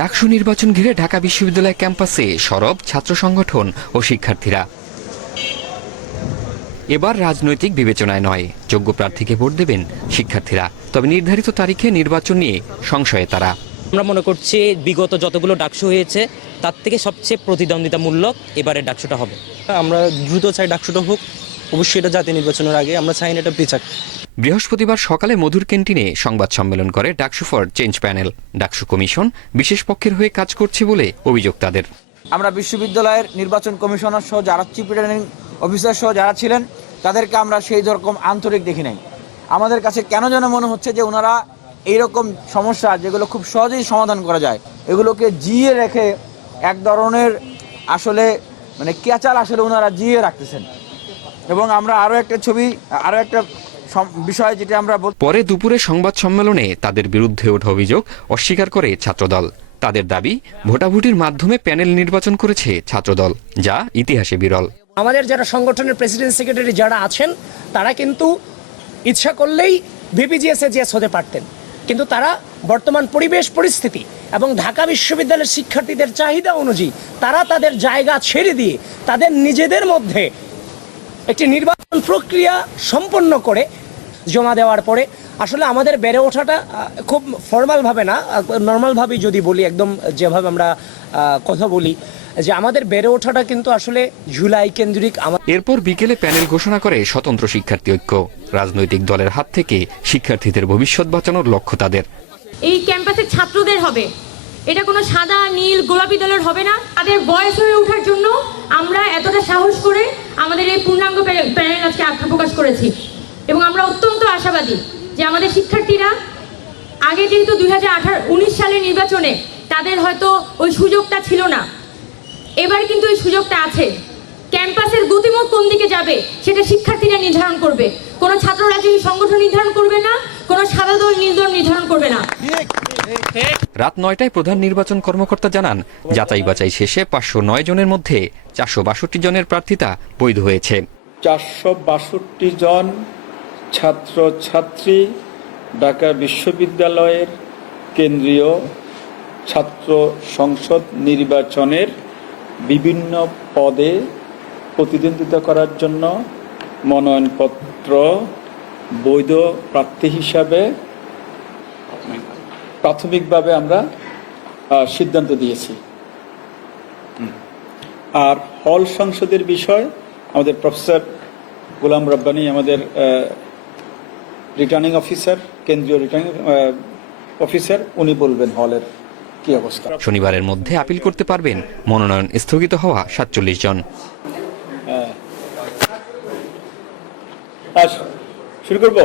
ডাকসু নির্বাচন ঘিরে ঢাকা বিশ্ববিদ্যালয় ক্যাম্পাসে সরব ছাত্র সংগঠন ও শিক্ষার্থীরা। এবার রাজনৈতিক বিবেচনায় নয় যোগ্য প্রার্থীকে ভোট দেবেন শিক্ষার্থীরা। তবে নির্ধারিত তারিখে নির্বাচন নিয়ে সংশয়ে তারা। আমরা মনে করছি বিগত যতগুলো ডাকসু হয়েছে তার থেকে সবচেয়ে প্রতিদ্বন্দ্বিতামূলক এবারে ডাকসুটা হবে। আমরা দ্রুত চাই ডাকসুটা হোক। অবশ্যই এটা জাতীয় নির্বাচনের আগে আমরা চাই না এটা পিছাক বৃহস্পতিবার সকালে মধুর ক্যান্টিনে সংবাদ সম্মেলন করে DUCSU for change panel DUCSU commission বিশেষ পক্ষের হয়ে কাজ করছে বলে অভিযোগ তাদের। আমরা বিশ্ববিদ্যালয়ের নির্বাচন কমিশনার সহ যারা চিফ রিটার্নিং অফিসার সহ যারা ছিলেন তাদেরকে আমরা সেই রকম আন্তরিক দেখি নাই। আমাদের কাছে কেন যেন মনে হচ্ছে যে ওনারা এইরকম সমস্যা যেগুলো খুব সহজেই সমাধান করা যায় এগুলোকে জিয়ে রেখে এক ধরনের আসলে মানে কেচাল আসলে ওনারা জিয়ে রাখতেছেন। এবং আমরা আরও একটা ছবি আরও একটা বিষয় যেটা আমরা পরে দুপুরে সংবাদ সম্মেলনে তাদের বিরুদ্ধে ওঠা অভিযোগ অস্বীকার করে ছাত্রদল। তাদের দাবি ভোটাভুটির মাধ্যমে প্যানেল নির্বাচন করেছে ছাত্রদল যা ইতিহাসে বিরল। আমাদের যারা সংগঠনের প্রেসিডেন্ট সেক্রেটারি যারা আছেন তারা কিন্তু ইচ্ছা করলেই ভিপিজিএসে জিএস হতে পারতেন। কিন্তু তারা বর্তমান পরিবেশ পরিস্থিতি এবং ঢাকা বিশ্ববিদ্যালয়ের শিক্ষার্থীদের চাহিদা অনুযায়ী তারা তাদের জায়গা ছেড়ে দিয়ে তাদের নিজেদের মধ্যে একটি নির্বাচন প্রক্রিয়া সম্পন্ন করে জমা দেওয়ার পরে আসলে আমাদের বেড়ে ওঠাটা খুব ফর্মালভাবে না নর্মালভাবেই যদি বলি একদম যেভাবে আমরা কথা বলি যে আমাদের বেড়ে ওঠাটা কিন্তু আসলে জুলাই কেন্দ্রিক আমার এরপর বিকেলে প্যানেল ঘোষণা করে স্বতন্ত্র শিক্ষার্থী ঐক্য। রাজনৈতিক দলের হাত থেকে শিক্ষার্থীদের ভবিষ্যৎ বাঁচানোর লক্ষ্য তাদের। এই ক্যাম্পাসের ছাত্রদের হবে। এটা কোনো সাদা, নীল, গোলাপি দলের হবে না। তাদের বয়স হয়ে ওঠার জন্য আমরা এতটা সাহস করে আমাদের এই পূর্ণাঙ্গ প্যানেল আজকে আত্মপ্রকাশ করেছি। এবং আমরা অত্যন্ত আশাবাদী যে আমাদের শিক্ষার্থীরা আগে যেহেতু দুই হাজার সালের নির্বাচনে তাদের হয়তো ওই সুযোগটা ছিল না। এবার কিন্তু ওই সুযোগটা আছে। ক্যাম্পাসের গতিমুখ কোন দিকে যাবে সেটা শিক্ষার্থীরা নির্ধারণ করবে। কোনো ছাত্র রাজনীতি সংগঠন নির্ধারণ করবে না? কোনো সাদা দল দল নির্ধারণ করবে না। রাত নয়টায় প্রধান নির্বাচন কর্মকর্তা জানান, যাচাই বাছাই শেষে পাঁচশো নয় জনের মধ্যে চারশো বাষট্টি জনের প্রার্থিতা বৈধ হয়েছে। চারশো বাষট্টি জন ছাত্র ছাত্রী ঢাকা বিশ্ববিদ্যালয়ের কেন্দ্রীয় ছাত্র সংসদ নির্বাচনের বিভিন্ন পদে প্রতিদ্বন্দ্বিতা করার জন্য মনোনয়নপত্র বৈধ প্রার্থী হিসাবে প্রাথমিকভাবে আমরা সিদ্ধান্ত দিয়েছি। আর হল সংসদের বিষয় আমাদের প্রফেসর গোলাম রব্বানি আমাদের রিটার্নিং অফিসার কেন্দ্রীয় রিটার্নিং অফিসার উনি বলবেন হলের কি অবস্থা। শনিবারের মধ্যে আপিল করতে পারবেন। মনোনয়ন স্থগিত হওয়া সাতচল্লিশ জন। আস শুরু করব?